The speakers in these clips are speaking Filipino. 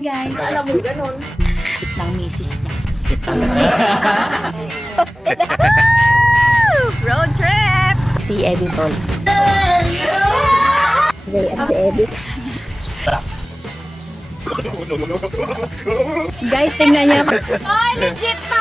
Guys, Alam mo, ganun. ng misis niya. Road trip! Si Eddie Tol. Ray at si Eddie. Guys, tingnan niyo. Ay, legit to!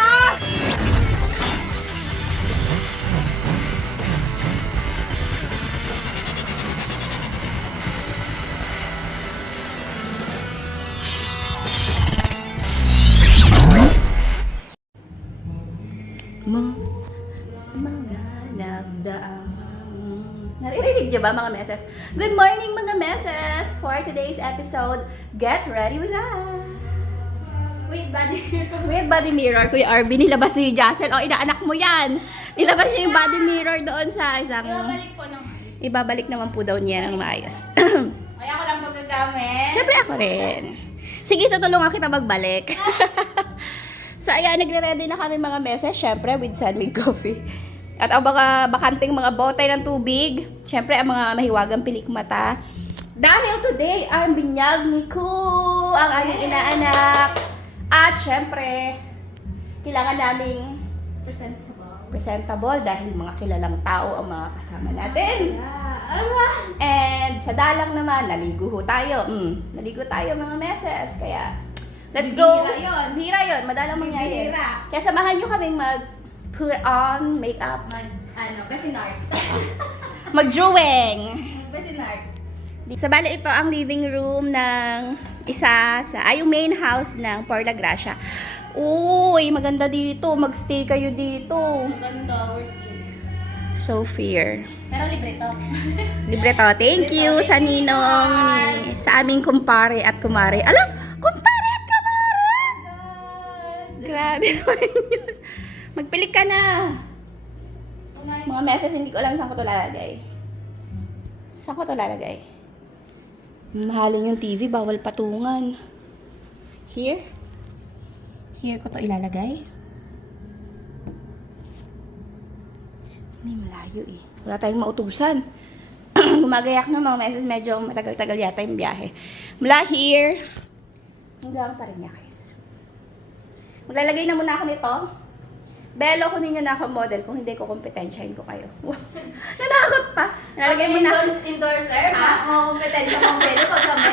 Niyo ba mga meses? Good morning mga meses! For today's episode, get ready with us! Wait, body mirror. Wait, body mirror. Kuya Arby, nilabas si Jassel. O, inaanak mo yan! Nilabas niya yung body mirror doon sa isang... Ibabalik po ng... Ibabalik naman po daw niya ng maayos. Kaya ko lang magagamit. Siyempre ako rin. Sige, sa tulungan kita magbalik. so, ayan, nagre-ready na kami mga meses, syempre, with Sunmig Coffee. At ang mga bakanting mga bote ng tubig, syempre, ang mga mahiwagang pilik mata. Dahil today, ang binyag ni Ku, ang aming inaanak. At syempre, kailangan naming Presentable. presentable dahil mga kilalang tao ang mga kasama natin. And sa dalang naman, naligo ho tayo. Mm, naligo tayo mga meses. Kaya, let's go. Bihira yun. Bihira yun. Madalang mangyari. Bihira. Kaya samahan nyo kaming mag put on makeup, Mag, ano, besinart. mag-drawing. Mag besinart. Sa bali, ito ang living room ng isa sa, ay yung main house ng Porla Gracia. Uy, maganda dito. Magstay kayo dito. Maganda, worth it. So fair. Pero libre to. Libre to. Thank you sa ninong ni, sa aming kumpare at kumare. Alam, kumpare at kumare! Grabe naman yun. Magpilik ka na. Mga meses, hindi ko alam saan ko to lalagay. Saan ko to lalagay? Mahalin yung TV, bawal patungan. Here? Here ko to ilalagay? Hindi, malayo eh. Wala tayong mautusan. Gumagayak na mga meses, medyo matagal-tagal yata yung biyahe. Mula here, hanggang pa rin Maglalagay na muna ako nito. Belo, kunin nyo na ako model. Kung hindi ko, kompetensyahin ko kayo. Nanakot pa. Nalagay mo na. Endorse, endorser. Ah, oh, kompetensya mong pwede pag kami.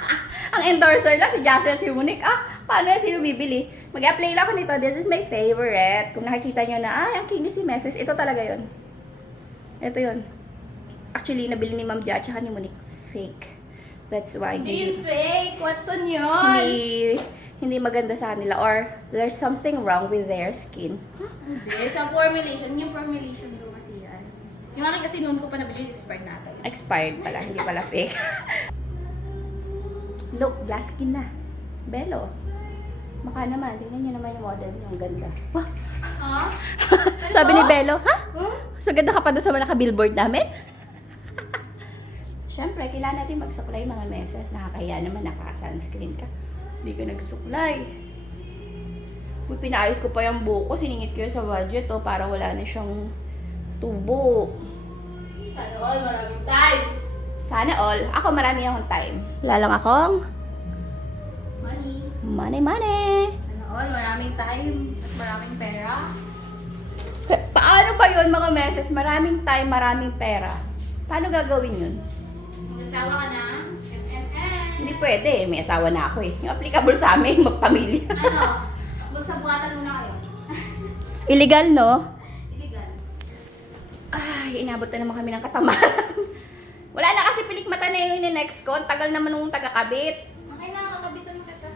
Ang endorser lang, si Jassel, si Monique. Ah, paano yan? Sino bibili? Mag-apply lang ako nito. This is my favorite. Kung nakikita nyo na, ay, ang kinis si Meses. Ito talaga yon. Ito yon. Actually, nabili ni Ma'am Jia, tsaka ni Monique. Fake. That's why. Hindi yun fake. What's on yun? hindi hindi maganda sa kanila or there's something wrong with their skin. Hindi. Sa formulation. Yung formulation ko kasi yan. Yung akin kasi noon ko pa nabili yung expired natin. Expired pala, hindi pala fake. Look, glass skin na. Belo. Maka naman, tingnan nyo naman yung model niya. Ang ganda. Wah, Ha? sabi ni Ano? Belo, ha? Huh? So ganda ka pa doon sa mga billboard namin? Siyempre, kailangan natin mag-supply mga meses. Nakakaya naman, naka-sunscreen ka. Hindi ka nag-supply. Uy, pinaayos ko pa yung buko. Siningit ko yun sa budget, oh, para wala na siyang tubo. Sana all, maraming time. Sana all. Ako, marami akong time. Wala lang akong Money. money, money. Sana all, maraming time. At maraming pera. Pa- paano ba yun, mga meses? Maraming time, maraming pera. Paano gagawin yun? Mag-asawa ka na. Hindi pwede. May asawa na ako eh. Yung applicable sa amin, magpamilya. ano? Magsabuatan muna kayo. Illegal, no? Illegal. Ay, inabot na naman kami ng katamaran. Wala na kasi pilik mata na yung next ko. Ang Tagal naman nung taga-kabit. Okay na, kakabitan mo kita.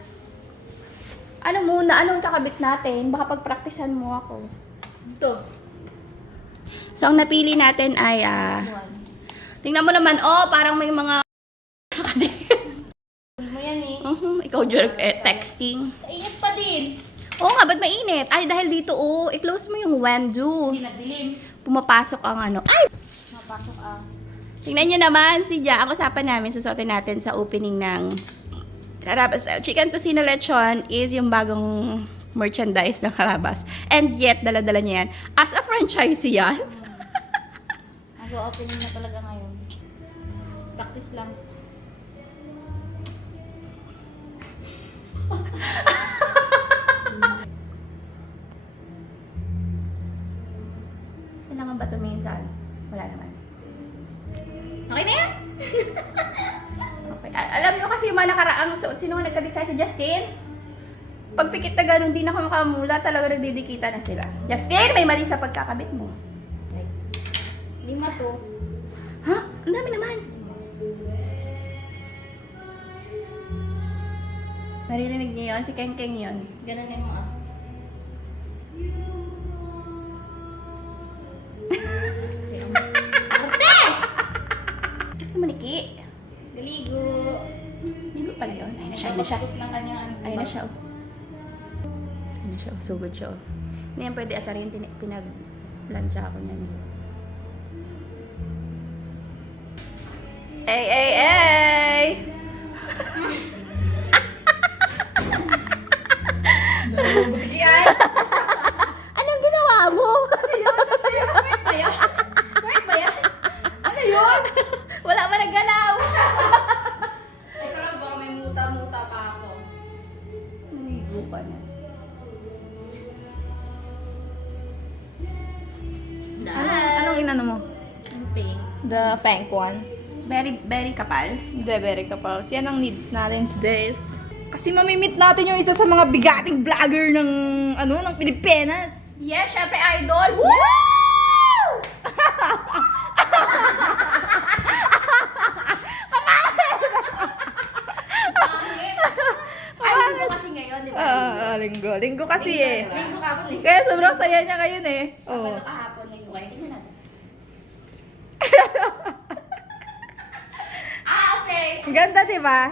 Ano muna? Ano ang kakabit natin? Baka pagpraktisan mo ako. Ito. So, ang napili natin ay, ah, One. tingnan mo naman, oh, parang may mga mo yan eh. Mhm, ikaw, jerk, eh, texting. Kainit pa din. Oo nga, ba't mainit? Ay, dahil dito, oh, i-close mo yung window. Hindi nagdilim. Pumapasok ang ano. Ay! Mapasok ah. Tingnan nyo naman si Ja. Ang usapan namin, susuotin natin sa opening ng Carabas. Chicken Tocino Lechon is yung bagong merchandise ng Carabas. And yet, dala-dala niya yan. As a franchisee yan. Mag-opening na talaga ngayon. Practice lang. Kailangan ba tumingin tuminsan? Ano? Wala naman. Okay na yan? okay. Al alam nyo kasi yung mga nakaraang suot, sino nga nagkabit sa si Justin? Pagpikit na ganun, di na ako makamula, talaga nagdidikita na sila. Justin, may mali sa pagkakabit mo. Lima to. Ha? Ang dami naman. Naririnig niyo yun? Si Keng Keng yun. Gananin mo ah. Sa maniki. Galigo. Ligo pala yun. Ayun na siya, ayun na siya. Tapos ng kanyang ano. Ayun na siya. oh. Ayun na siya. oh. Sugod siya. oh. Hindi yan pwede asarin. Tin- Pinag-lansya ako niyan. eh. Ay, ay, ay! Very kapals. The very kapals. Yan ang needs natin today. Kasi mamimit natin yung isa sa mga bigating vlogger ng ano ng Pilipinas. Yes, syempre idol. Woo! Linggo kasi ba? Ah, linggo. Linggo kasi eh. Linggo ka po, linggo. Kaya sobrang saya niya ngayon eh. Oh. Oh. kahapon, linggo kayo. Tingnan natin. ah, okay. Ang Ganda, di ba?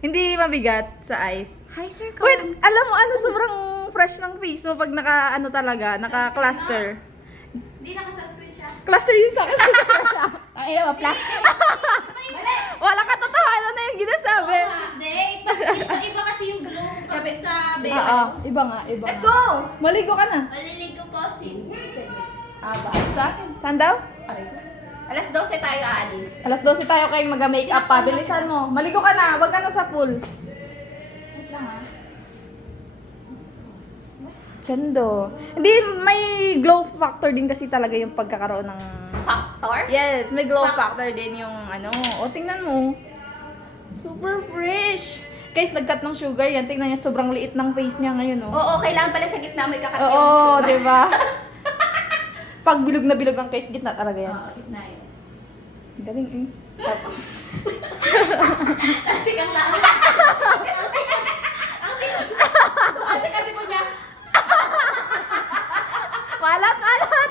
Hindi mabigat sa eyes. Hi, Sir Wait, alam mo ano, sobrang fresh ng face mo pag naka, ano talaga, naka-cluster. Hindi nakasunscreen siya. Cluster yung sa akin. Ang ina mo, plus. Wala katotohanan na yung ginasabi. Hindi. Iba, kasi yung glow pag sa bed. Oo, iba nga, iba. Let's go! Maligo ka na. Maliligo po si. Ah, ba? Sa akin? Saan daw? Aray ko. Alas 12 tayo aalis. Alas 12 tayo kayong mag-makeup pa. Bilisan mo. Maligo ka na. Huwag ka na sa pool. Wait lang ah. Gando. Hindi, may glow factor din kasi talaga yung pagkakaroon ng... Factor? Yes, may glow factor din yung ano. O, tingnan mo. Super fresh. Guys, nagkat ng sugar yan. Tingnan niyo, sobrang liit ng face niya ngayon, oh. Oo, kailangan pala sa gitna mo ikakat yung Oo, sugar. di ba? Pag bilog na bilog ang cake, gitna talaga yan. Oo, gitna yun. Galing eh. Kasi kang sa Kasi kasi po niya, Malat, malat!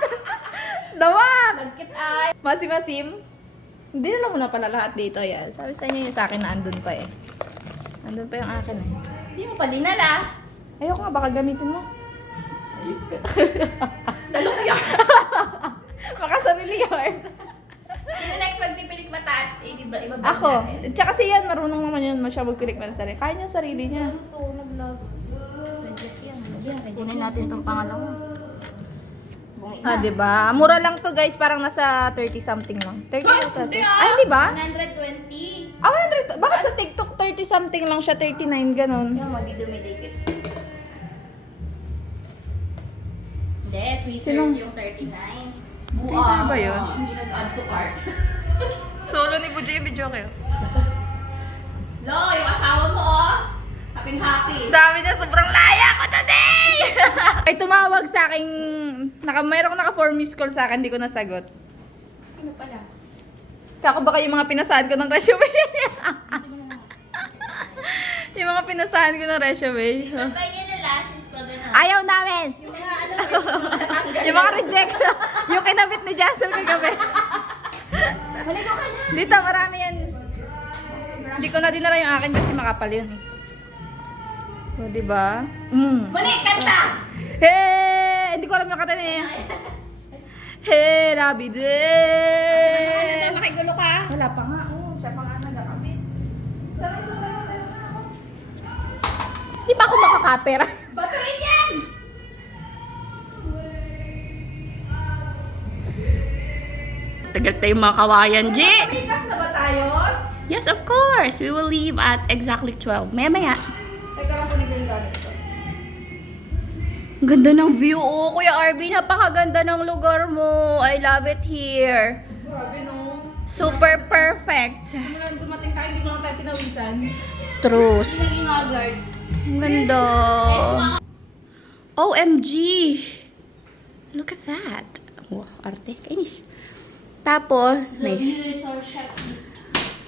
Dawag! nagkit ay. Masim-masim. Hindi na lang mo na pala lahat dito, yan. Sabi sa inyo yung sa akin na andun pa eh. Andun pa yung akin eh. Hindi mo pa dinala. Ayoko nga, baka gamitin mo. Dalok yun. baka yun. Sino next magpipilik mata at iba iba Ako. Tsaka si yan, marunong naman yun siya magpilik man sa sarili. Kaya niya sarili niya. Ito, naglagos. Reject yan. Kunin natin tong pangalawa. Ah, di ba? Mura lang to guys, parang nasa 30 something lang. 30 lang pesos. Ay, di ba? 120. Ah, 100. Bakit sa TikTok 30 something lang siya, 39 ganon? Yung magdidumidikit. Hindi, tweezers Sinong- yung 39. Teaser ba yun? Hindi nag-add to cart. Solo ni Bujo yung video kayo. Lo, yung asawa mo oh. Happy happy. Sabi niya, sobrang laya ko today! Ay, tumawag sa akin, naka, mayroong naka 4 missed call sa akin, hindi ko nasagot. Sino pala? Kako baka yung mga pinasahan ko ng resume. yung mga pinasahan ko ng resume. Niya lashes ko doon. Ayaw namin! Yung mga ano, yung mga reject. yung kinabit ni Jassel kagabi. Maligo ka na. Dito, marami yan. Hindi ko na dinala yung akin kasi makapal yun eh. O, diba? Mm. Muli, kanta! Hey! Hindi ko alam yung kata niya. Hey, Rabi Ano Day! makigulo ka? Wala pa nga. Oo, siya pa nga nagkakabit. Sabay, sabay, sabay. Di ba ako makakapera? Tagal tayong mga kawayan, G! Pick up na ba tayo? Yes, of course. We will leave at exactly 12. Maya-maya. Teka lang ko yung gamit ko. Ganda ng view. Oh, Kuya Arby, napakaganda ng lugar mo. I love it here. Grabe no. Super perfect. Simula nung dumating tayo, hindi mo lang tayo pinawisan. Naging haggard. Ang ganda. OMG! Look at that. Wow, arte. Kainis. Tapos, may...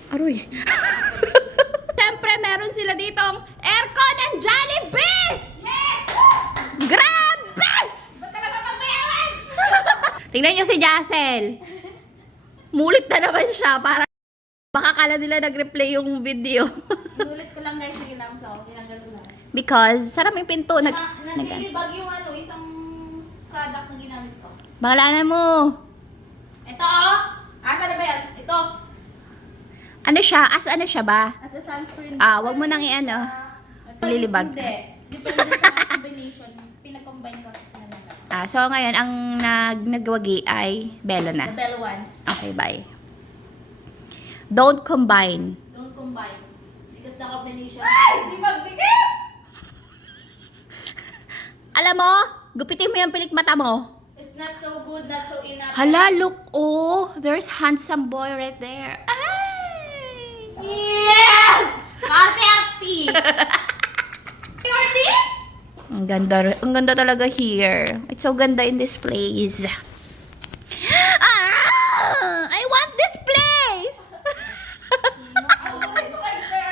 Aroy. Siyempre, meron sila ditong aircon ng Jollibee! Yes! Grabe! Ba't talaga pagbayaran? Tingnan nyo si Jassel. Mulit na naman siya. Para baka kala nila nag-replay yung video. Inulit ko lang guys, sige lang sa ako. Tinanggal ko lang. Because, sarap yung pinto. Nag, Na, nag, naglilibag yung ano, isang product na ginamit ko. Bangalanan mo. Ito oh! Asa na ba yan? Ito! Ano siya? As ano siya ba? As a sunscreen. Ah, wag mo nang i-ano. Lilibag. Hindi. Depende sa combination. Pinag-combine ko kasi na. Ah, so ngayon, ang nag nagwagi ay Bella The na. bell ones. Okay, bye. Don't combine. Don't combine. Because the combination Hindi magdikit! Alam mo, gupitin mo yung pilik mata mo. Not so good, not so enough. Hala, look, oh, there's handsome boy right there. Ay! Yeah! Arte-arte! Arte? Ang ganda, ang ganda talaga here. It's so ganda in this place. Ah! I want this place! Ako ba ito kay Sir?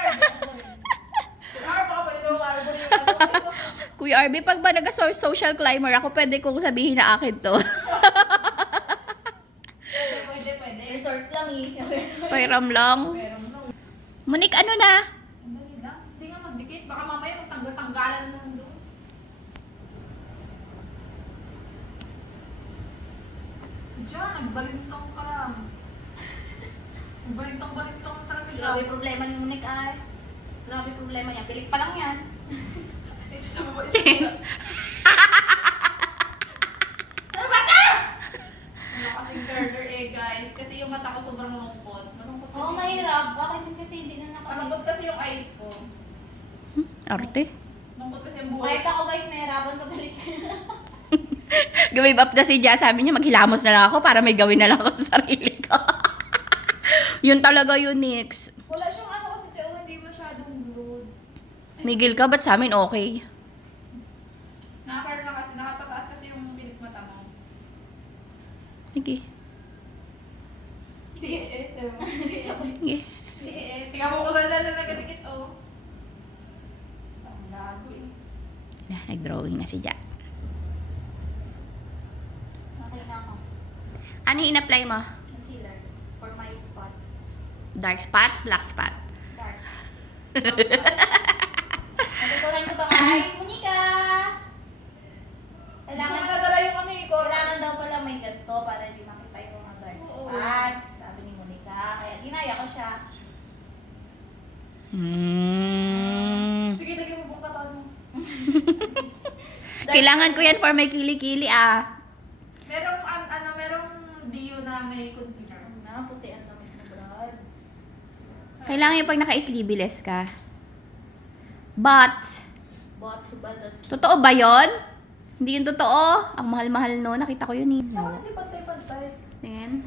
Sir, baka pwede daw arbor yung ano. Kuya Arby, pag ba nag-social climber ako, pwede kong sabihin na akin to. Pwede, pwede, pwede. Resort lang eh. Pairam lang. Pero no. Monique, ano na? Lang. Hindi nga magdikit. Baka mamaya magtanggal-tanggalan na naman doon. Diyan, nagbalintong ka lang. Nagbalintong-balintong talaga siya. Grabe problema ni Monique ay. Grabe problema niya. Pilik pa lang yan. Isa mo? Isa Ano ba ka? Ano kasing girder eh, guys. Kasi yung mata ko sobrang malungkot. Malungkot kasi. Oo, mahirap. Bakit din kasi hindi na naka... Malungkot kasi yung eyes ko. Arte. Malungkot kasi yung buhay Kahit ako guys, nahirapan sa balik. Gawin up na si Jazz. Sabi niya, maghilamos na lang ako para may gawin na lang ako sa sarili ko. yun talaga yun, Nix. Wala siyang ano kasi Teo, hindi masyadong broad. Migil ka, ba't sa amin okay? Nakakar lang kasi, nakapataas kasi yung bilik mata mo. Sige. Sige eh, Teo. Sige. Sige eh, tingnan mo kung saan siya nagkadikit oh. Ang lago eh. Na, nag-drawing na si Jack. Okay na ako. Ano yung in-apply mo? Concealer. For my spots. Dark spots, black spot. Dark. Natutulan ko to kay Monica! Kailangan Kailangan, mo nadala yung ano corner. kailangan daw pala may ganito para di makita yung mga Oo. spot. Sabi ni Monica. Kaya ginaya ko siya. Hmm. Sige, lagyan mo buong katawan mo. Kailangan ko yan for my kili-kili ah. Merong, an, ano, merong bio na may concealer. Na, puti ang damit mo, Brad. Kailangan yung pag naka-sleeveless ka. But, the totoo ba yon? Hindi yun totoo. Ang mahal-mahal no. Nakita ko yun eh. Hindi pantay-pantay? Ayan.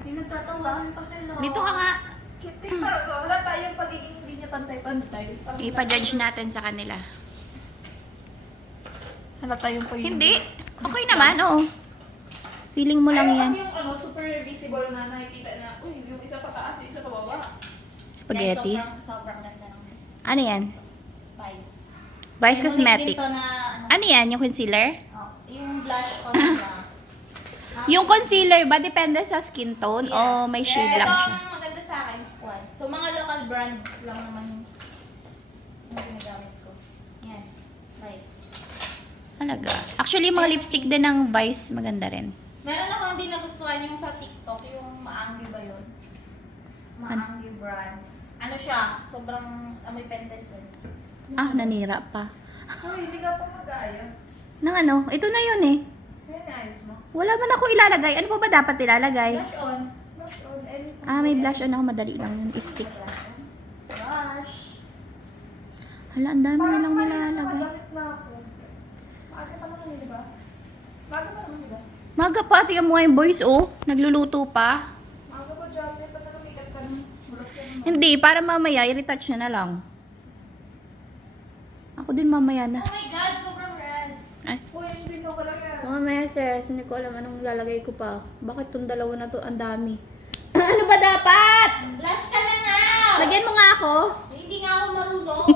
May nagtatawaan pa sila. Dito ka nga. Kitty, parang wala tayong pagiging hindi niya pantay-pantay. Parang- Ipa-judge natin sa kanila. Wala tayong pagiging... Hindi. Okay naman, oh. Feeling mo lang Ayaw yan. kasi yung ano, super visible na nakikita na, uy, yung isa pataas, yung isa pababa. Spaghetti. Guys, sobrang, sobrang ganda ng Ano yan? Vice. Vice Cosmetic. na, ano, Ano yan? Yung concealer? oh, yung blush on. Ah, Yung concealer ba depende sa skin tone o may shade Eh, lang ito siya? ang maganda sa akin, squad. So, mga local brands lang naman yung ginagamit ko. Yan. Vice. Talaga. Actually, mga lipstick din ng Vice maganda rin. Meron ako hindi nagustuhan yung sa TikTok, yung Maanggi ba yun? Maanggi brand. Ano siya? Sobrang amoy pendant. Ah, nanira pa. Uy, hindi ka pa mag-aayos. Nang ano? Ito na yun eh. Kaya naayos mo. Wala man ako ilalagay. Ano pa ba dapat ilalagay? Blush on. Not on any... Ah, may blush on ako. Madali lang yun. Stick. Blush. Blush. Hala, ang dami nilang nilalagay. nakagalit na ako. Maaga pa naman yun, di ba? Maaga pa naman, di ba? Maga pa, tingnan mo nga yung boys, oh. Nagluluto pa. Maaga pa, Jocelyn. Ba't nakamikat ka nun? Bulas ka naman. Hindi, para mamaya, i-retouch na lang. Ako din mamaya na. Oh my God, sobrang red. Ay. Uy, hindi ko lang yan. Mga meses, hindi ko alam anong lalagay ko pa. Bakit tong dalawa na to, ang dami. ano ba dapat? Blush ka na nga! Lagyan mo nga ako. Hindi nga ako marunong.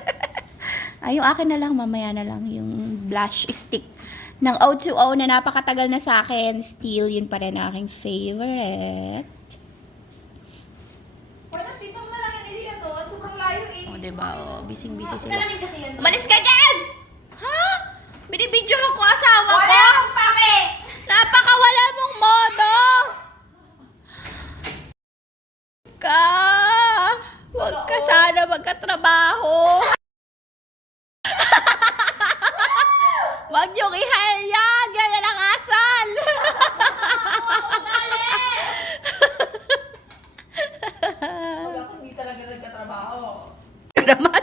Ay, yung akin na lang, mamaya na lang, yung blush stick ng O2O na napakatagal na sa akin. Still, yun pa rin aking favorite. Uy, nandito mo na lang yan. Hindi yan doon. Sobrang layo eh. O, diba? O, bising-busy sila. Salamin kasi yan. Umalis ka dyan! Ha? Binibidyo ko asawa ko? Wala akong pake! Napakawala mong modo! Ka! Huwag ka sana magkatrabaho! Huwag niyong i-hire yan! Ganyan ang asal! Wag ako hindi talaga nagkatrabaho. naman.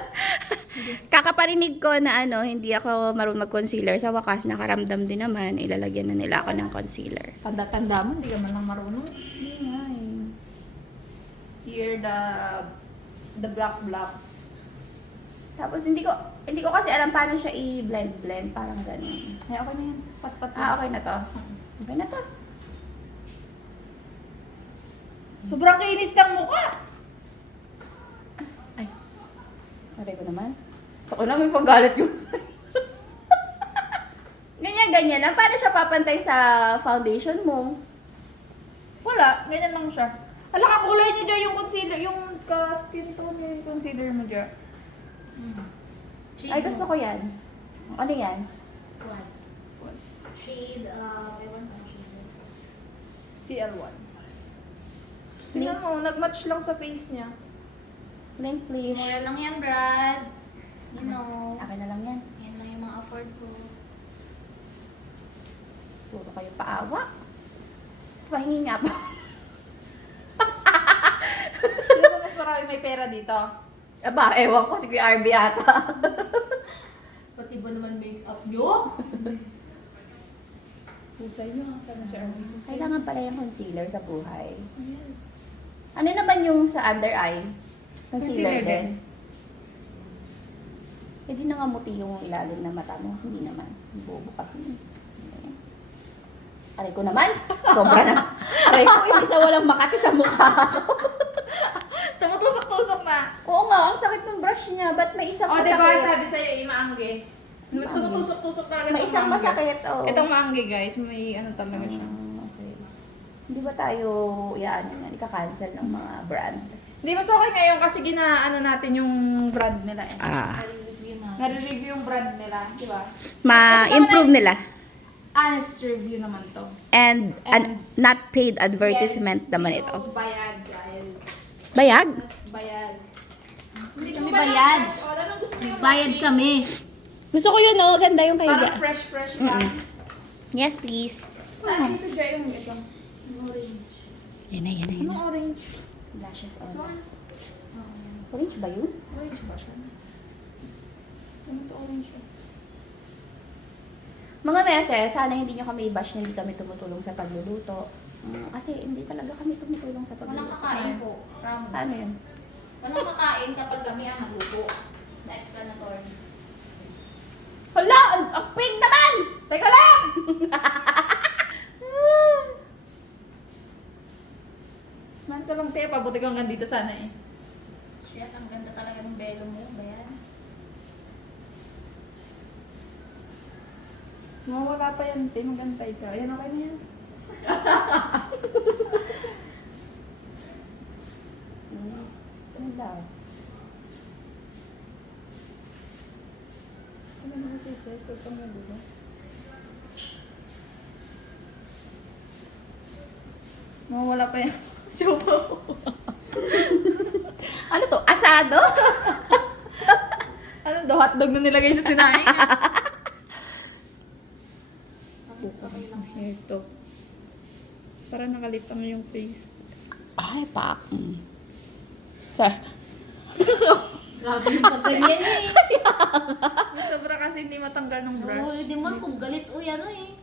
Kakaparinig ko na ano, hindi ako marunong mag-concealer. Sa wakas, nakaramdam din naman. Ilalagyan na nila ako ng concealer. Tanda-tanda mo, hindi ka man lang marunong. Hindi nga eh. Here, the the black black. Tapos hindi ko hindi ko kasi alam paano siya i-blend blend parang ganun. Ay, okay na yan. Pat-pat na. Ah, okay na to. Okay na to. Sobrang kinis ng mukha. Ay. Aray ko naman. Ako na may paggalit yung Ganyan, ganyan lang. Paano siya papantay sa foundation mo? Wala, ganyan lang siya. Hala ka, kulay niya dyan yung concealer, yung ka-skin tone niya yung concealer mo dyan. Ay, gusto ko yan. Ano yan? Squad. Shade, uh, ko shade. CL1. Tingnan mo, nag-match lang sa face niya. Link, please. Mura lang yan, Brad. You know. Akin na lang yan. Yan lang yung mga afford ko. Puro kayo paawa. Pahingi nga po. Sino ba mas marami may pera dito? Aba, ewan ko si Kuya RB ata. Pati ba naman make-up nyo? Pusay niyo, sana si Armin. Kailangan pala yung concealer sa buhay. Ano naman yung sa under eye? Concealer, Concealer din. Din. Pwede na nga muti yung ilalim ng mata mo. Hindi naman. Bobo kasi. Ayan. Aray ko naman. Sobra na. Aray ko, hindi sa walang makati sa mukha ko. Tumutusok-tusok na. Oo nga, ang sakit ng brush niya. Ba't may isang O, masakit? diba sabi sa'yo, imaangge. Tumutusok-tusok talaga May itong isang maangge. masakit, oh. Itong maangge guys, may ano talaga siya. Mm, okay. Hindi ba tayo, yan, yan, ika-cancel ng mga brand? Hindi, mas okay ngayon kasi ginaano natin yung brand nila eh. Ah. Review na. Nare-review yung brand nila, di ba? Ma-improve nila. Honest review naman to. And, an- not paid advertisement Yes, naman ito. Bayad, dahil Bayag? bayad. Hindi Kami bayad. Bayad Mami? kami. Gusto ko yun, oh. Ganda yung Parang kaya. fresh-fresh lang. Yes, please. Saan dito dyan yung ito? Orange. Yan na, yan na, yan na. orange? Lashes on. one? Orange ba yun? Orange ba? Saan? Ano to orange? eh? Mga meses, sana hindi nyo kami i-bash na hindi kami tumutulong sa pagluluto. Mm, kasi hindi talaga kami tumutulong sa Walang pagluluto. kakain po. Promise. Paano yun? Walang kakain kapag kami ang magluto. Na explanatory. Hala! Ang, ang pink naman! Teka lang! Sman ko lang tayo, pabuti ko hanggang dito sana eh. Shit, ang ganda talaga ng belo mo. Ba yan? Mawala pa yan, te. Magantay ka. Ayan, okay na yan. Ano daw? Ano na kasi sis? Huwag kang nagulo. Mawala pa yan. Show ko. Ano to? Asado? Ano do? Hotdog na nilagay sa sinaing. Okay lang. Hair to. Para nakalipang yung face. Ay, pak. Mm. Sa, Grabe yung pagganyan eh. Sobra kasi hindi matanggal ng brush. Oo, di mo kung galit o yan eh.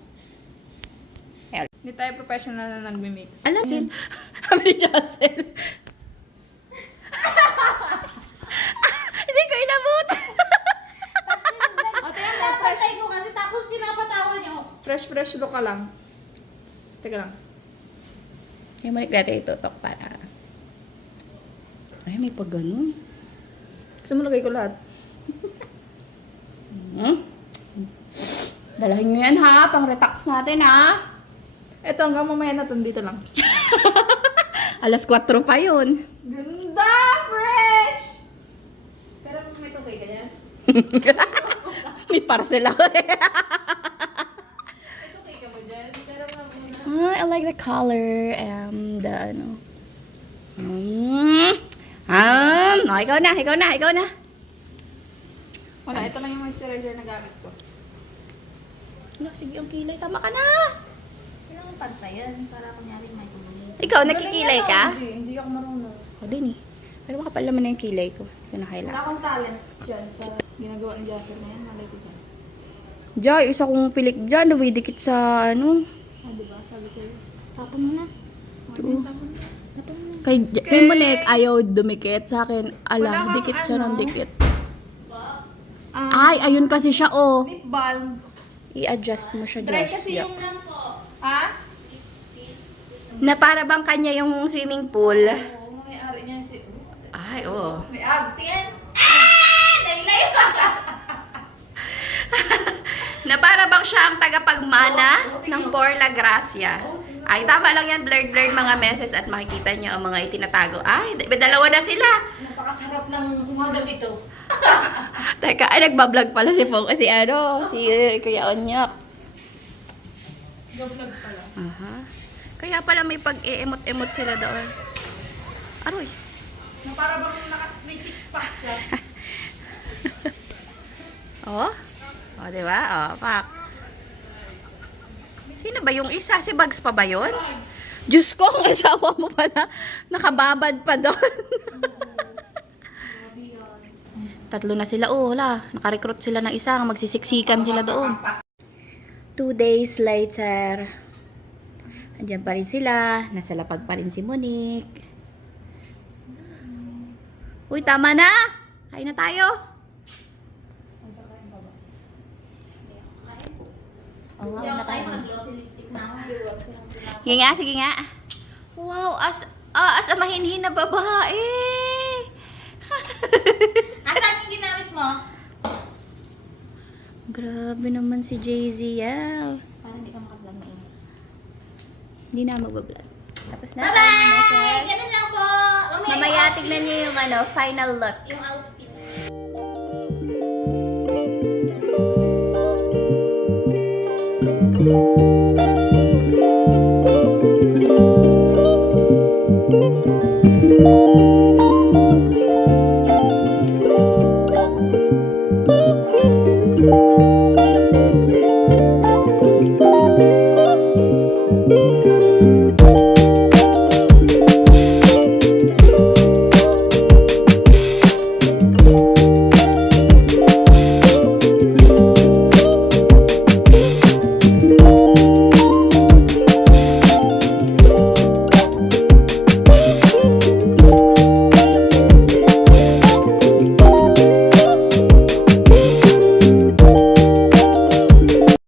Hindi tayo professional na nagme-make. Alam ni Jocelyn. Hindi ko inabot. Ate, yan, fresh, Napatay ko kasi tapos pinapatawa niyo. Fresh, fresh look ka lang. Teka lang. Yung malik natin itutok para. Ay, may pag ganun. Gusto mo lagay ko lahat? Hmm? Dalahin nyo yan ha, pang retax natin ha. Ito, hanggang mamaya na to, dito lang. Alas 4 pa yun. Ganda! Fresh! Pero may tubig ka yan? may parcel ako eh. Ah, I like the color and the ano. Mm. Um, oh, ikaw na, ikaw na, ikaw na. Wala, ito lang yung moisturizer na gamit ko. Wala, sige, ang kilay. Tama ka na. Kailangan pantayan para kunyari may tubig. Ikaw, nakikilay ka? Hindi, hindi ako marunong. Ako din eh. Pero makapal naman na yung kilay ko. Hindi ko na Wala akong talent dyan sa ginagawa ni Jocelyn na yan. Malay ko dyan. Diyan, isa kong pilik dyan. Dumidikit sa ano. Sabi sa'yo. Tapon mo na. Oo. Tapon mo. Tapon mo. Kay, kay Monek, ayaw dumikit. Sa akin, ala, Wala dikit siya ng ano? dikit. Ah, Ay, ayun kasi siya, oh. lip balm. I-adjust mo siya, Dry Diyos. kasi Yuck. yung lang po. Ha? Na para bang kanya yung swimming pool. Oo, may ari niya si... Ay, oo. May abs. Tingin. Ah! Nailayo ka! Na para bang siya ang tagapagmana ng Porla Gracia. Ay, tama lang yan, blurred-blurred mga meses at makikita niyo ang mga itinatago. Ay, dalawa na sila. Napakasarap ng umagang ito. Teka, ay, nagbablog pala si Pong, si ano, si eh, Kuya Onyak. Gablog pala. Aha. Kaya pala may pag-e-emot-emot sila doon. Aroy. Na para bang naka, may six pack siya. Oh. Oh, di ba? Oh, pak. Sino ba yung isa? Si Bugs pa ba yun? Diyos ko, ang asawa mo pala. Nakababad pa doon. Tatlo na sila. Oh, wala. Nakarecruit sila ng isa. Magsisiksikan sila doon. Two days later. Andiyan pa rin sila. Nasa lapag pa rin si Monique. Uy, tama na! Kain na tayo. Oh, Hindi ako tayo nag-glossy lipstick na ako. Sige nga, sige nga. Wow, as ah, as a mahinhin na babae. Asan yung ginamit mo? Grabe naman si JZL. Para hindi ka makablog mainit. Hindi na magbablog. Tapos na. Bye-bye! ang message. Ganun lang po. Mamaya, Mamaya yung tignan niyo yung ano, final look. Yung outfit. Thank